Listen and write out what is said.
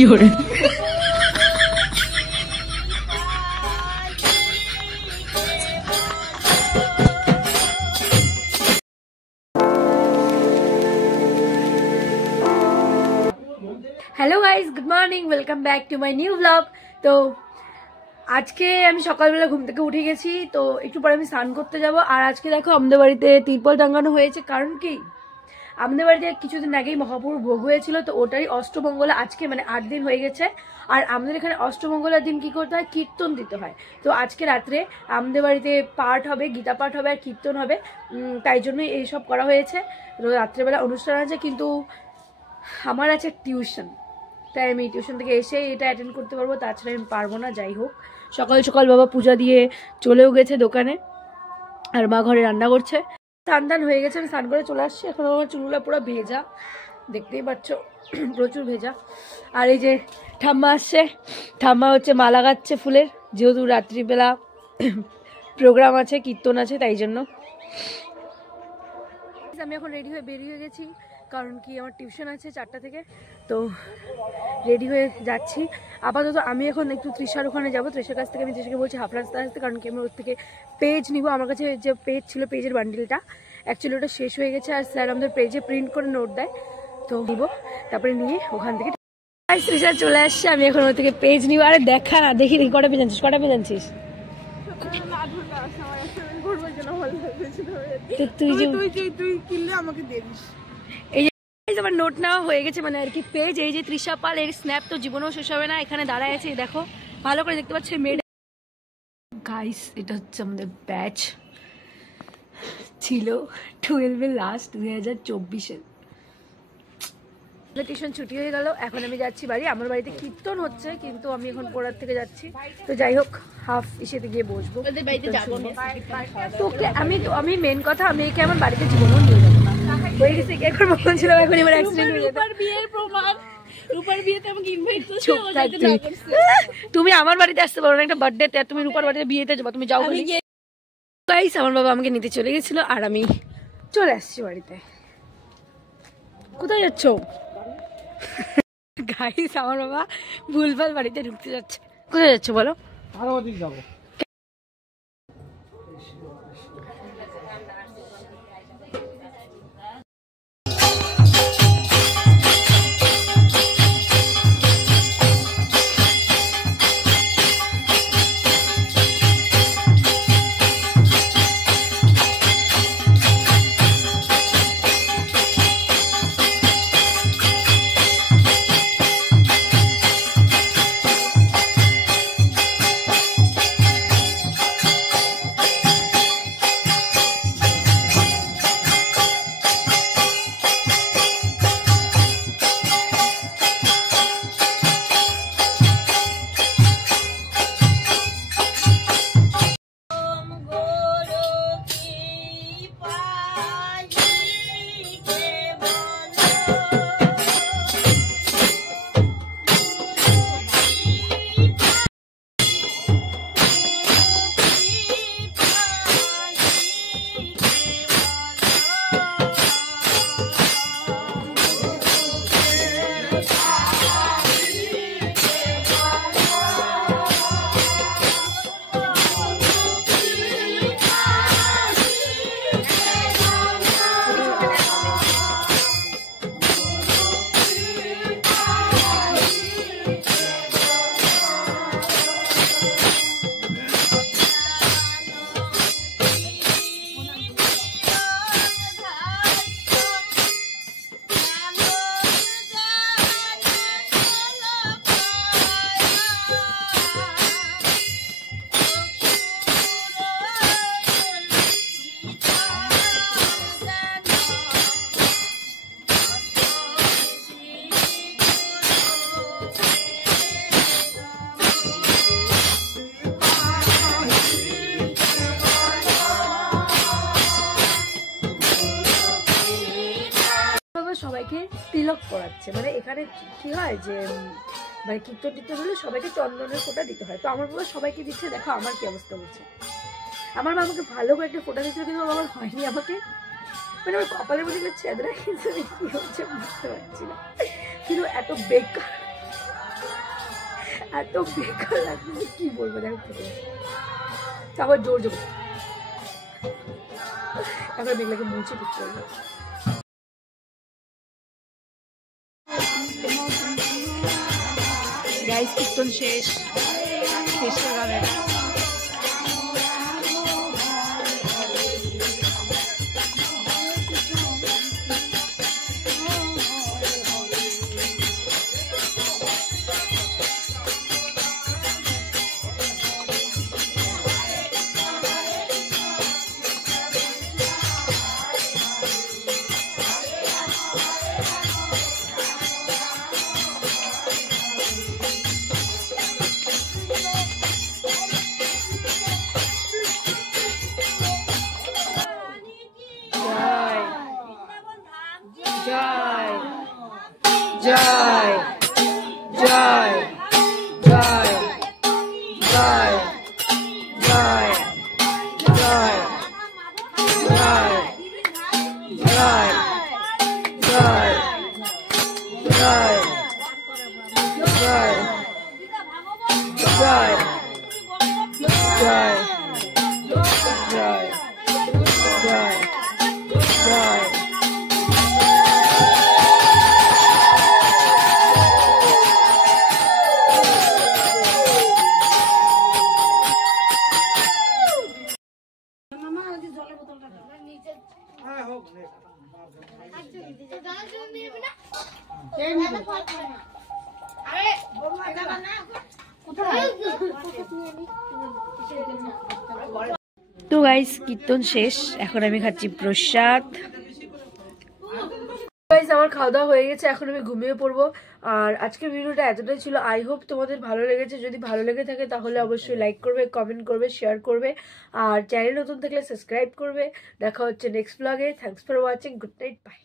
Hello guys, good morning, welcome back to my new blog. তো আজকে আমি সকালবেলা ঘুম থেকে উঠে গেছি, তো একটু পরে আমি স্নান করতে যাব। আর আজকে দেখো আমাদের বাড়িতে তিরপল টাঙানো হয়েছে, কারণ কি আমাদের বাড়িতে কিছুদিন আগেই মহাপুর ভোগ হয়েছিল, তো ওটারই অষ্টমঙ্গলা আজকে, মানে 8 দিন হয়ে গেছে। আর আমাদের এখানে অষ্টমঙ্গলার দিন কি করতে হয়, কীর্তন দিতে হয়। তো আজকে রাত্রে আমাদের বাড়িতে পাঠ হবে, গীতা পাঠ হবে আর কীর্তন হবে, তাই জন্যই এইসব করা হয়েছে। রাত্রেবেলা অনুষ্ঠান আছে, কিন্তু আমার আছে টিউশন, তাই আমি টিউশন থেকে এসে এটা অ্যাটেন্ড করতে পারবো, তাছাড়া আমি পারবো না। যাই হোক, সকাল সকাল বাবা পূজা দিয়ে চলেও গেছে দোকানে, আর মা ঘরে রান্না করছে। স্নান হয়ে গেছে, আমি স্নান করে চলে আসছি। এখন আমার চুলগুলো পুরো ভেজা, দেখতেই পাচ্ছ প্রচুর ভেজা। আর এই যে ঠাম্মা আসছে, ঠাম্মা হচ্ছে মা লাগাচ্ছে ফুলের, যেহেতু রাত্রিবেলা প্রোগ্রাম আছে, কীর্তন আছে, তাই জন্য। আমি এখন রেডি হয়ে বেরিয়ে গেছি, কারণ কি আমার টিউশন আছে 4টা থেকে, তো রেডি হয়ে যাচ্ছি। আপাতত আমি এখন একটু তৃষার ওখানে যাবো, তৃষার কাছ থেকে আমি তৃষাকে বলছি হাফ রাস্তা আসতে, কারণ কি আমি ওর থেকে পেজ নিব। আমার কাছে যে পেজ ছিল, পেজের বান্ডিলটা অ্যাকচুয়ালি ওটা শেষ হয়ে গেছে, আর স্যার আমাদের পেজে প্রিন্ট করে নোট দেয়, তো নিব। তারপরে নিয়ে ওখান থেকে তৃষা চলে আসছে, আমি এখন ওর থেকে পেজ নিব। আরে দেখা না, দেখি দেখি কটা পেজ আনছিস, কটা পেজ আনছিস? তুই কিনলে আমাকে দিস। আমার নোট নেওয়া হয়ে গেছে, মানে আর কি পেজ। এই যে তৃষা পাল, এর স্ন্যাপ তো জীবনেও শেষ হবে না, এখানে দাঁড়ায় আছে, দেখো ভালো করে দেখতে পাচ্ছি মেড। গাইস, এটা হচ্ছে আমাদের ব্যাচ, ছিল 12-এর লাস্ট, 2024-এর। টিউশন ছুটি হয়ে গেল, এখন আমি যাচ্ছি বাড়ি। আমার বাড়িতে কীর্তন হচ্ছে, কিন্তু আমি এখন পড়ার থেকে যাচ্ছি, তো যাই হোক হাফ ইসেতে গিয়ে বসবো। তোকে আমি মেন কথা, আমি একে আমার বাড়িতে জীবনেও নিয়ে যাবো না, হয়ে গেছে কি এখন বলছিলাম, এখন এবার অ্যাক্সিডেন্ট হয়ে যেত। তুমি আমার বাড়িতে আসতে পারো না, একটা বার্থডেতে, আর তুমি রূপার বাড়িতে বিয়েতে যাবো, তুমি যাও। গাইস, আমার বাবা আমাকে নিতে চলে গেছিল, আর আমি চলে আসছি বাড়িতে। কোথায় যাচ্ছ? গাইস, আমার বাবা ভুলভাল বাড়িতে ঢুকতে যাচ্ছে। কোথায় যাচ্ছ বলো? যাবো। সবাইকে তিলক পড়াচ্ছে, মানে এখানে কি হয় যে মানে কীর্তন টির্তন হলে সবাইকে চন্দনের ফোঁটা দিতে হয়, তো আমার বাবা সবাইকে দিচ্ছে। দেখো আমার কি অবস্থা হচ্ছে। আমার মা আমাকে ভালো করে একটা ফোঁটা দিচ্ছিল, কিন্তু আমার হয়নি। আমাকে মানে আমার কপালের মধ্যে ছেদরা, কিন্তু কি হচ্ছে বুঝতে পারছি না, কিন্তু এত বেকার এত বেকার লাগছে কি বলবো, দেখো আবার জোর জোর এখন মেঘলাকে মুছে ঠিক করবো। গাইস কীর্তন শেষ, শেষের গান এটা। জয় জয় জয় জয় জয় জয় জয় জয় জয় জয় জয় জয় জয় জয় জয় জয় জয়। তো গাইস কীর্তন শেষ, এখন আমি খাচ্ছি প্রসাদ। গাইস আমার খাওয়া দাওয়া হয়ে গেছে, এখন আমি ঘুমিয়ে পড়বো। আর আজকের ভিডিওটা এতটাই ছিল, আই হোপ তোমাদের ভালো লেগেছে। যদি ভালো লেগে থাকে তাহলে অবশ্যই লাইক করবে, কমেন্ট করবে, শেয়ার করবে, আর চ্যানেল নতুন থাকলে সাবস্ক্রাইব করবে। দেখা হচ্ছে নেক্সট ব্লগে। Thanks for watching, good night, by.